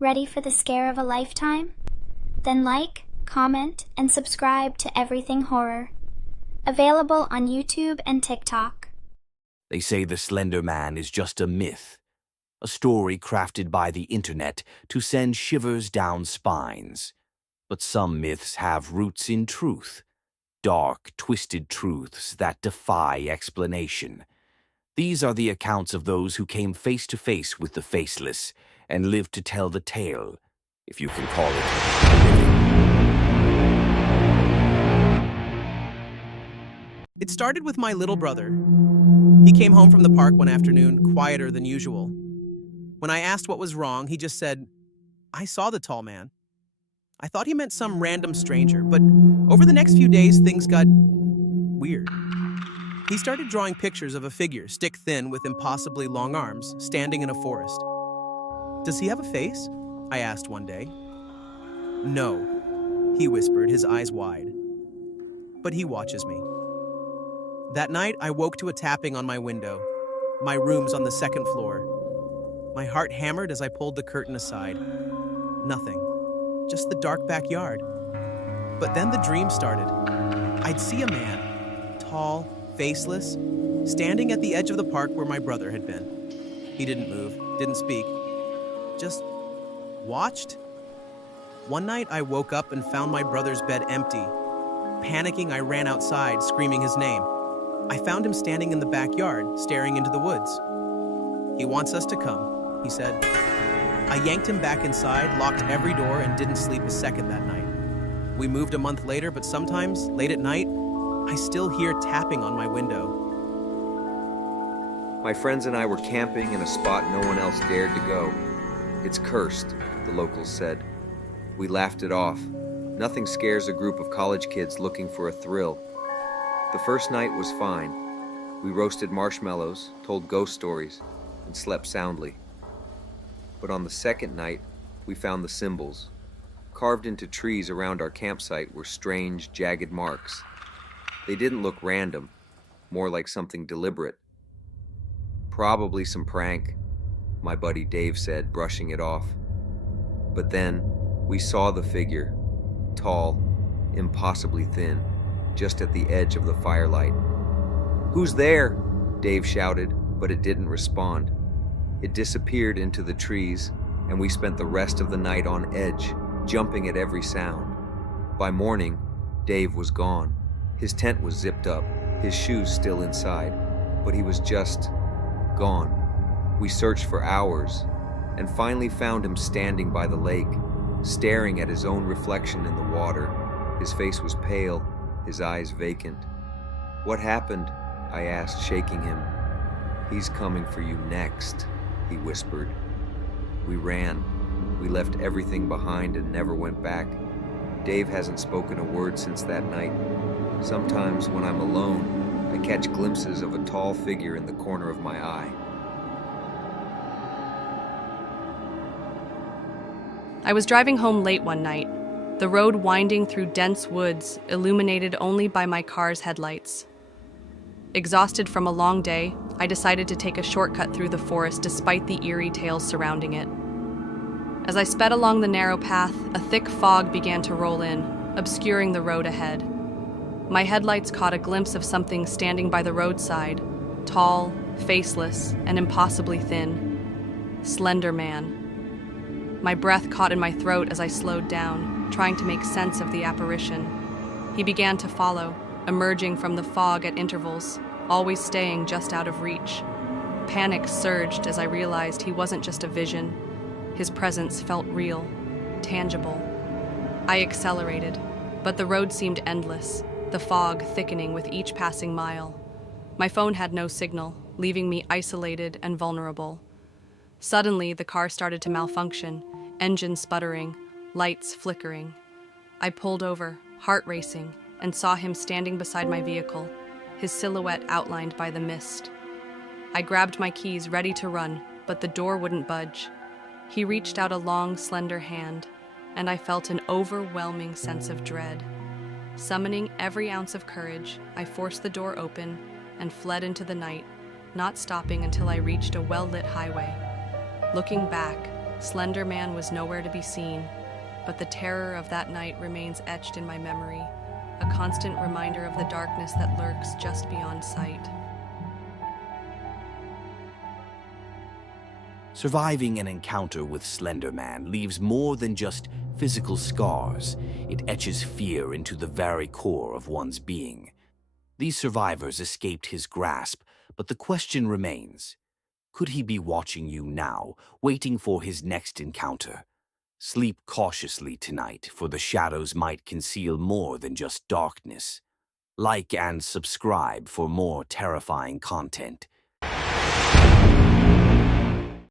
Ready for the scare of a lifetime? Then like, comment, and subscribe to Everything Horror. Available on YouTube and TikTok. They say the Slenderman is just a myth, a story crafted by the internet to send shivers down spines. But some myths have roots in truth, dark, twisted truths that defy explanation. These are the accounts of those who came face to face with the faceless and lived to tell the tale, if you can call it a living. It started with my little brother. He came home from the park one afternoon, quieter than usual. When I asked what was wrong, he just said, "I saw the tall man." I thought he meant some random stranger, but over the next few days, things got weird. He started drawing pictures of a figure, stick-thin with impossibly long arms, standing in a forest. "Does he have a face?" I asked one day. "No," he whispered, his eyes wide. "But he watches me." That night, I woke to a tapping on my window. My room's on the second floor. My heart hammered as I pulled the curtain aside. Nothing. Just the dark backyard. But then the dream started. I'd see a man, tall, faceless, standing at the edge of the park where my brother had been. He didn't move, didn't speak, just watched. One night I woke up and found my brother's bed empty. Panicking, I ran outside, screaming his name. I found him standing in the backyard, staring into the woods. "He wants us to come," he said. I yanked him back inside, locked every door, and didn't sleep a second that night. We moved a month later, but sometimes, late at night, I still hear tapping on my window. My friends and I were camping in a spot no one else dared to go. "It's cursed," the locals said. We laughed it off. Nothing scares a group of college kids looking for a thrill. The first night was fine. We roasted marshmallows, told ghost stories, and slept soundly. But on the second night, we found the symbols. Carved into trees around our campsite were strange, jagged marks. They didn't look random, more like something deliberate. "Probably some prank," my buddy Dave said, brushing it off. But then, we saw the figure, tall, impossibly thin, just at the edge of the firelight. "Who's there?" Dave shouted, but it didn't respond. It disappeared into the trees, and we spent the rest of the night on edge, jumping at every sound. By morning, Dave was gone. His tent was zipped up, his shoes still inside, but he was just gone. We searched for hours, and finally found him standing by the lake, staring at his own reflection in the water. His face was pale, his eyes vacant. "What happened?" I asked, shaking him. "He's coming for you next," he whispered. We ran. We left everything behind and never went back. Dave hasn't spoken a word since that night. Sometimes when I'm alone, I catch glimpses of a tall figure in the corner of my eye. I was driving home late one night, the road winding through dense woods, illuminated only by my car's headlights. Exhausted from a long day, I decided to take a shortcut through the forest despite the eerie tales surrounding it. As I sped along the narrow path, a thick fog began to roll in, obscuring the road ahead. My headlights caught a glimpse of something standing by the roadside, tall, faceless, and impossibly thin. Slenderman. My breath caught in my throat as I slowed down, trying to make sense of the apparition. He began to follow, emerging from the fog at intervals, always staying just out of reach. Panic surged as I realized he wasn't just a vision. His presence felt real, tangible. I accelerated, but the road seemed endless, the fog thickening with each passing mile. My phone had no signal, leaving me isolated and vulnerable. Suddenly, the car started to malfunction, engine sputtering, lights flickering. I pulled over, heart racing, and saw him standing beside my vehicle, his silhouette outlined by the mist. I grabbed my keys, ready to run, but the door wouldn't budge. He reached out a long, slender hand, and I felt an overwhelming sense of dread. Summoning every ounce of courage, I forced the door open and fled into the night, not stopping until I reached a well-lit highway. Looking back, Slenderman was nowhere to be seen, but the terror of that night remains etched in my memory, a constant reminder of the darkness that lurks just beyond sight. Surviving an encounter with Slenderman leaves more than just physical scars. It etches fear into the very core of one's being. These survivors escaped his grasp, but the question remains, could he be watching you now, waiting for his next encounter? Sleep cautiously tonight, for the shadows might conceal more than just darkness. Like and subscribe for more terrifying content.